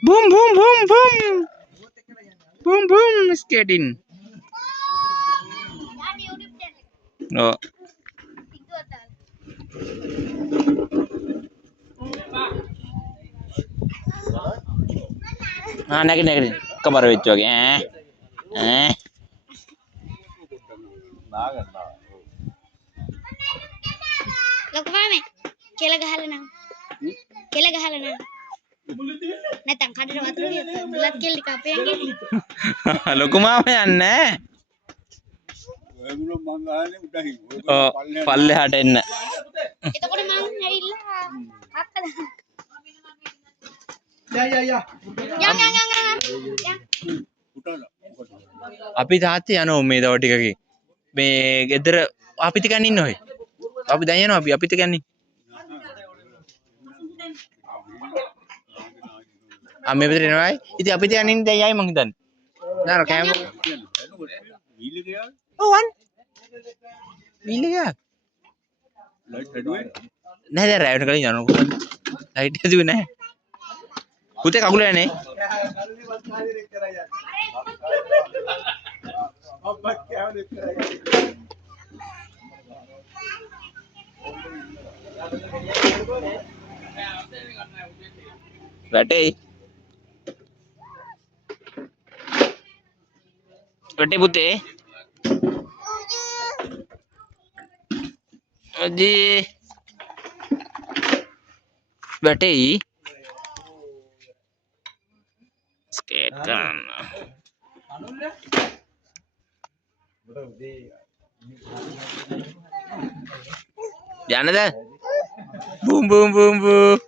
Boom, boom, boom, boom. Boom, boom, skating. Oh. Ah, negative. Kabar වෙච්ච වගේ. ඈ. ලොකු මාමේ කෙල ගහලා නම් කෙල ගහලා නම් නැත්තම් කඩේට වතුර ගියොත් බුලත් කෙල් ටික අපෙන් ගිහින් ලොකු මාමා යන්නේ ඔව් පල්ලෙහාට එන්න එතකොට මම ඇවිල්ලා අක්කද අපි තාත්තේ යනවා මේ දව ටිකකින් මේ ගෙදර අපිට ගන්න ඉන්න ඔය අපි දැන් යනවා අපි අපිට ගන්න මේ විතර එනවායි ඉතින් අපිට යන්න දැන් යයි මං හිතන්නේ නාර කෑම ඔවන් වීලිගා ලයිට් හදුවේ නැහැ දැන් රැයට කලින් යනවා කොහොමද ලයිට් හදුවේ නැහැ පුතේ කකුල යන්නේ වැටේ වැටේ පුතේ අදී වැටේ ස්කේට් කරන්න යන්නද බූම් බූම් බූම් බූම්